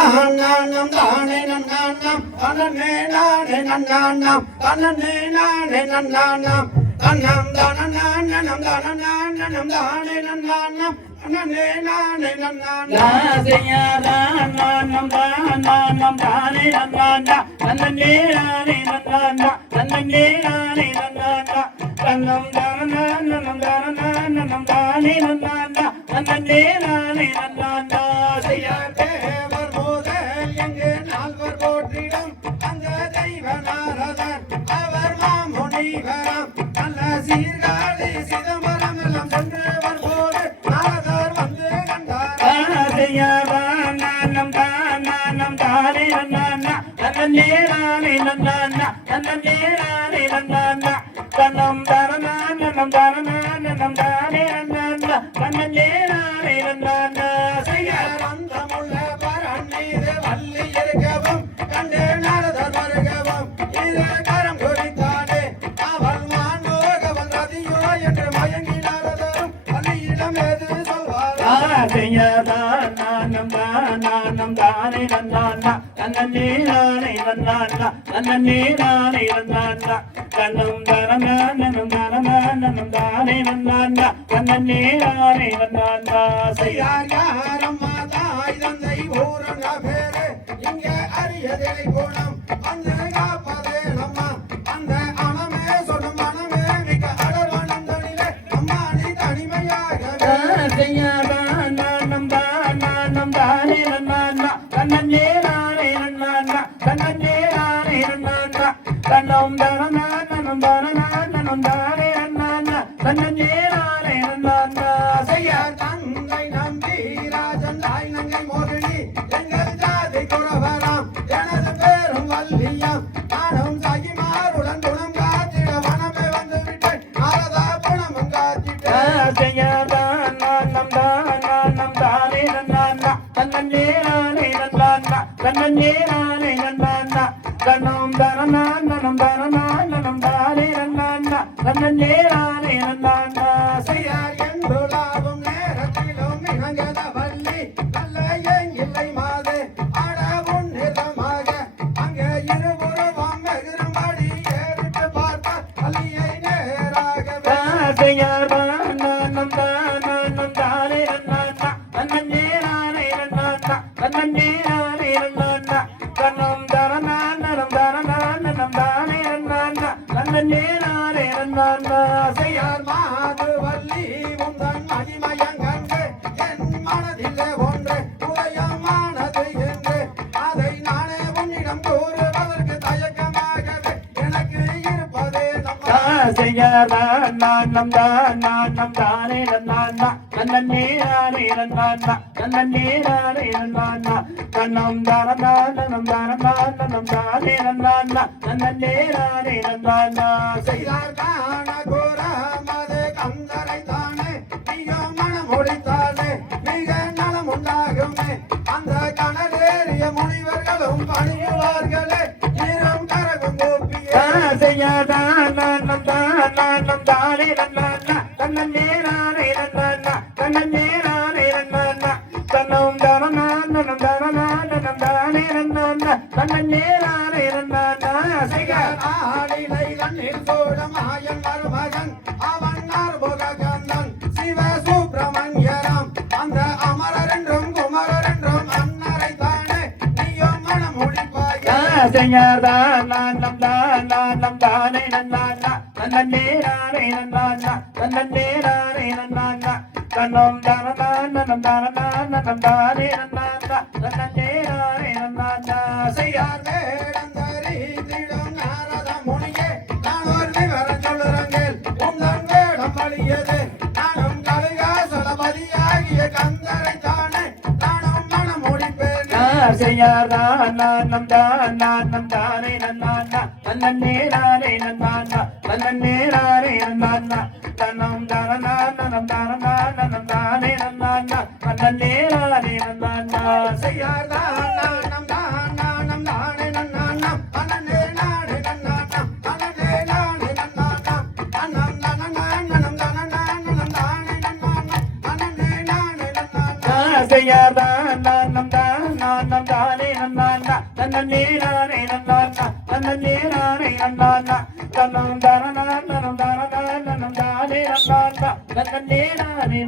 தானம் தானே நன்னாம் தனனே நானே நன்னாம் தனனே நாசையாதானம் தானம் தானே நன்னாண்டா தன்னே நானே நன்னாண்டா தன்னே நானே நன்னாண்டா தன்னம் தானம் தானம் தானே நன்னாண்டா தன்னே நானே நன்னாண்டா செய்யா வந்தமுள்ள பரன் மீது வள்ளி இருக்கவும் கண்டு நாரதர் வருகவும் இரு கரம் குறித்தானே அவள் மாண்டோகவள் ரதியோ என்று மயங்கி நாரதரும் வள்ளியிடம் எது சொல்வார்? நானம் தன்னே நானே நன்னாண்டா தன்னே நானே நன்னாண்டா தன்னம் தானம் தானம் தானே நன்னாண்டா தன்னே நானே நன்னாண்டா செய்யா யாரம்மா தாய் தந்தை ஊரங்க பேரு. அரியதிலை குணம் வந்து நன்னாண்டா தன்னே நானே நன்னாண்டா தன்னம் தானம் தானம் தானே செய்யார் என்றுலாவும் நேரத்திலும் இணங்கத வள்ளி நல்ல எங்கில்லை மாது? ஆட உன்னிதமாக அங்கே ஏறிட்டு பார்த்தார் செய்யார் மாது வள்ளி உந்தன் மகிமயங்கண்டு என் மனதிலே ஒன்று உதயமானது என்று. அதை நானே உன்னிடம் கூறுவதற்கு தயக்கமாகவே எனக்கு இருப்பதே நம்ம நானம் நானம் தானே நன்னாண்டா தன்னே நானே நன்னாண்டா தன்னே நானே நன்னாண்டா தன்னம் தானம் தானம் தானம் தானே நன்னாண்டா தன்னே நானே நன்னாண்டா செய்தார் காண கூறாமது கந்தரை தானே. நீயோ மனம் ஒழித்தாலே மிக நலம் உண்டாகுமே. அந்த கணலேறிய முனிவர்களும் பணியுவார்களே. ஈரம் கரகும் என்றும் குமரர் என்றும் அன்னரை தானே நீயோ மனம் தானே நன்னாண்டா தன்னே நானே நன்னாண்டா நன்னே நானே நன்னாண்டா தன்னம் தானம் தானம் தானம் தானே நன்னாண்டா தன்னே நானே நன்னாண்டா செய்யார் வேடந்தரி ஒழிப்பேன் நானம் தானம் தானே நன்னாண்டா தன்னே நானே நன்னாண்டா தன்னே நானே நன்னாண்டா தன்னம் தானம் தானம் தானம் தானே நன்னாண்டா தன்னே நானே நன்னாண்டா செய்யார் தானம் தானம் தானே நன்னானம் அனனே நானே நன்னானம் அனனே நானே நன்னானம் அனம் நனனம் நனம் தானே நானே தன்னே நானே நன்னானா தன்னே நானே நன்னானா தன்னம் தான நானனம் தான நானனம் தானே நன்னானா தன்னே நானே